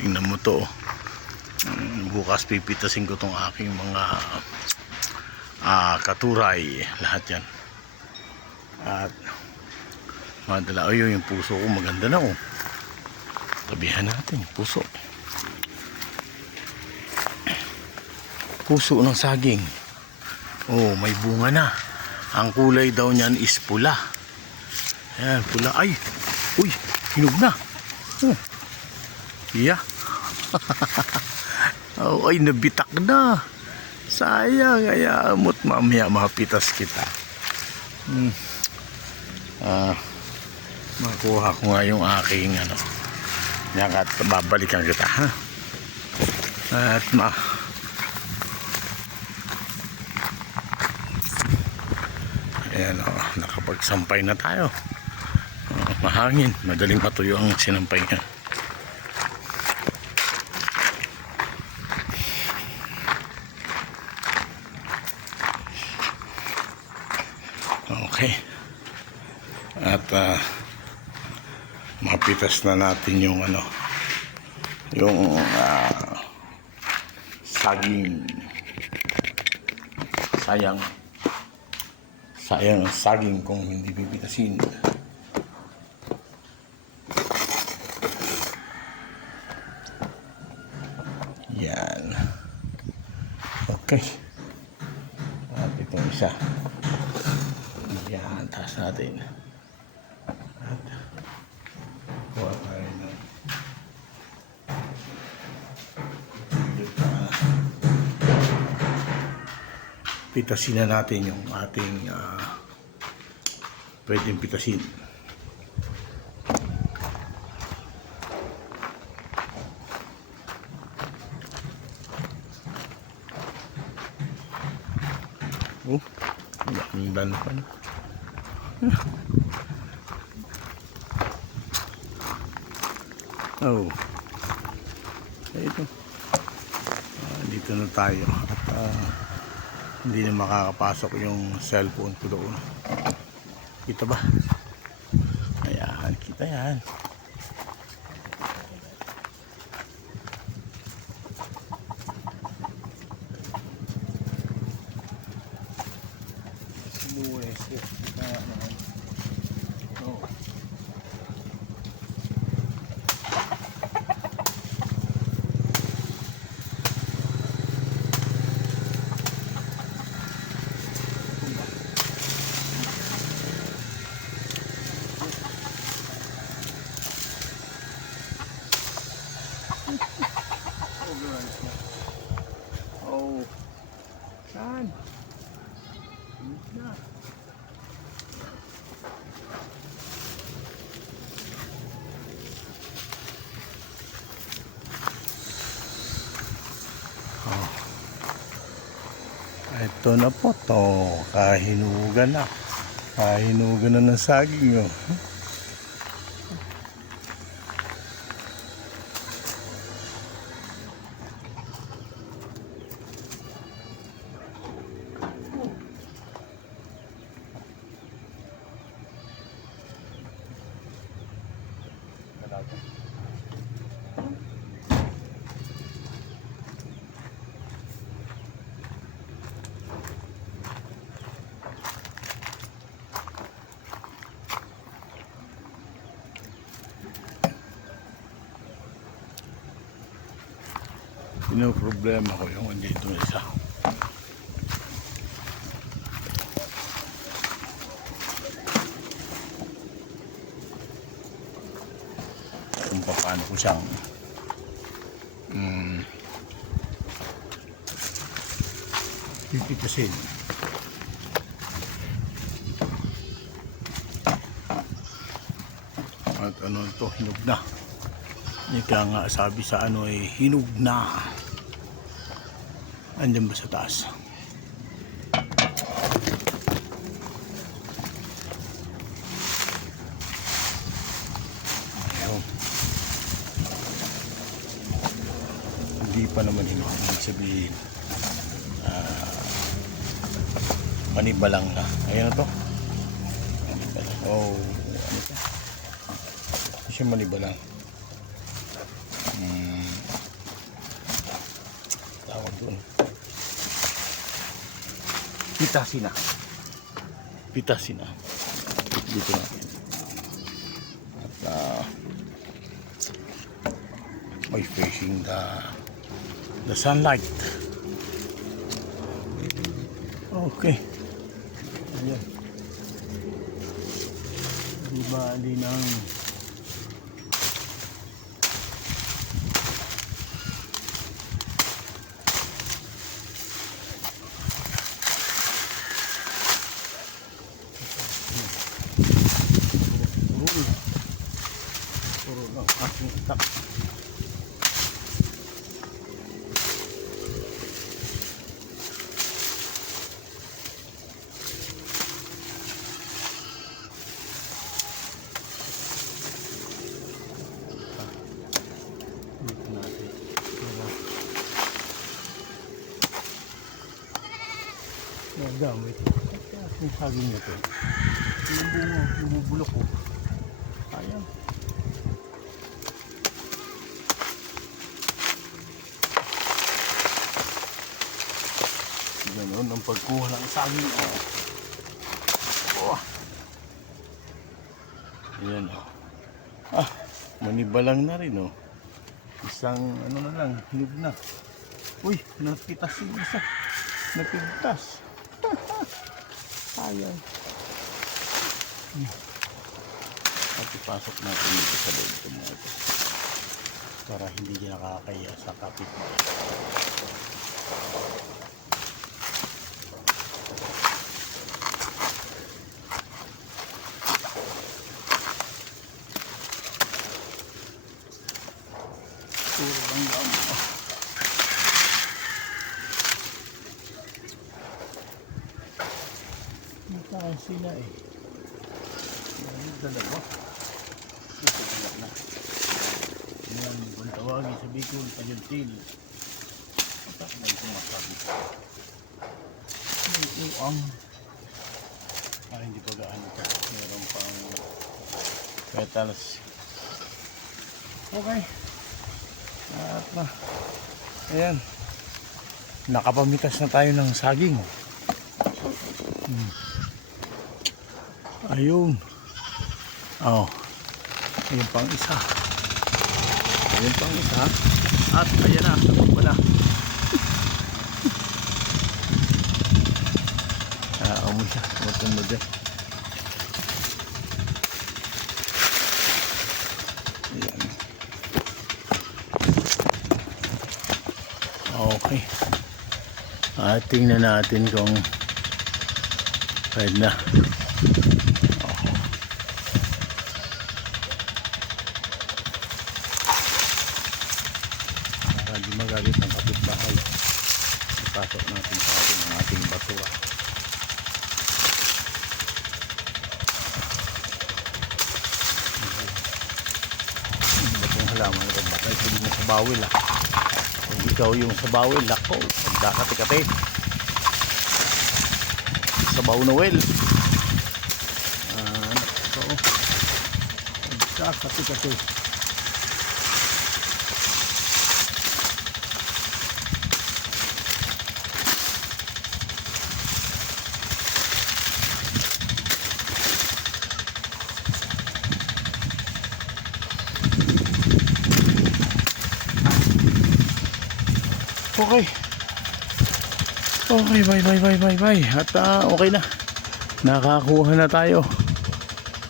tingnan mo to. Bukas pipitasin ko tong aking mga katuray. Lahat yan. At madala. Ay, yung puso ko maganda na oh. Tabihan natin. Puso. Puso ng saging. Oh, may bunga na. Ang kulay daw niyan is pula. Ayan, pula. Ay, uy, hinog na. Oh. Yeah. Oh, ay, nabitak na. Sayang, kaya amot mamaya mapitas kita. Makuha ko nga yung aking ano. Yan, at babalikan kita, ha? At ayan, nakapagsampay na tayo. Mahangin, madaling matuyo ang sinampay niya. Okay. At mapitas na natin yung ano, yung saging. Sayang ang saging kung hindi pipitasin. Yan. Okay. At itong isa. Yan, taas natin. At kuha tayo na. Pitasin na natin yung ating pwedeng pitasin. Oh, ang dan pa na. Oh, ito. Dito na tayo. At hindi na makakapasok yung cellphone ko doon. Kita ba? Ayan, kita yan. Luwes, kita naman. Oh. Oh, saan? Na. Oh. Ito na po to. Kahinugan na. Kahinugan na ng saging. Oh. Yung problema ko yung andito isa. Kung paano ko siyang pipitasin. At ano ito, hinog na. Ika nga sabi sa ano eh, hinog na. Andyan ba sa taas? Ayun. Hindi pa naman hinog. Ibig sabihin manibalang na. Ayun na to. Manibalang. Oh, ano to? Siya manibalang. pitasin na. Pitasin na. Dito natin. At by facing the sunlight. Okay. Ayan. Di bali ng puro lang aking itak. Dito natin. Nagamit. Yung saging na ito. Yung bunga, bumubulok ko. Ayan. Ganon ang pagkuha ng saging. Oh. Ayan o. Manibalang na rin o. Isang ano na lang, hinog na. Uy, napitas yung isa. Napigtas. Ayan. At ipasok natin dito sa loob ito mga ito. Para hindi din nakakaya sa kapitbahay. Puro lang damo. Natakan sila eh. Yan, dalawa. Ito wala na. Yan, kung tawagin sa Bicol, Pajuntil. Patak na yung masabi. Ito ang hindi pa gaano ito. Meron pang petals. Okay. At na. Ayan. Nakapamitas na tayo ng saging. Ayun. Oh. Ayun pang isa. Ayun pang isa. At ayan na. Sabog pa na. Amoy siya. Matundod eh. Ayan. Okay. At tingnan natin kung pwede na. Para di magalit ng kapitbahay. Ipasok natin sa atin ang ating basura. Batong halaman ito. Bakit hindi mo sa bawil ah. Kung ikaw yung sa bawil, lako, magkakati-kati. Sa baw na well. So, magkakati-kati. Okay. Okay, bye. At okay na. Nakakuha na tayo.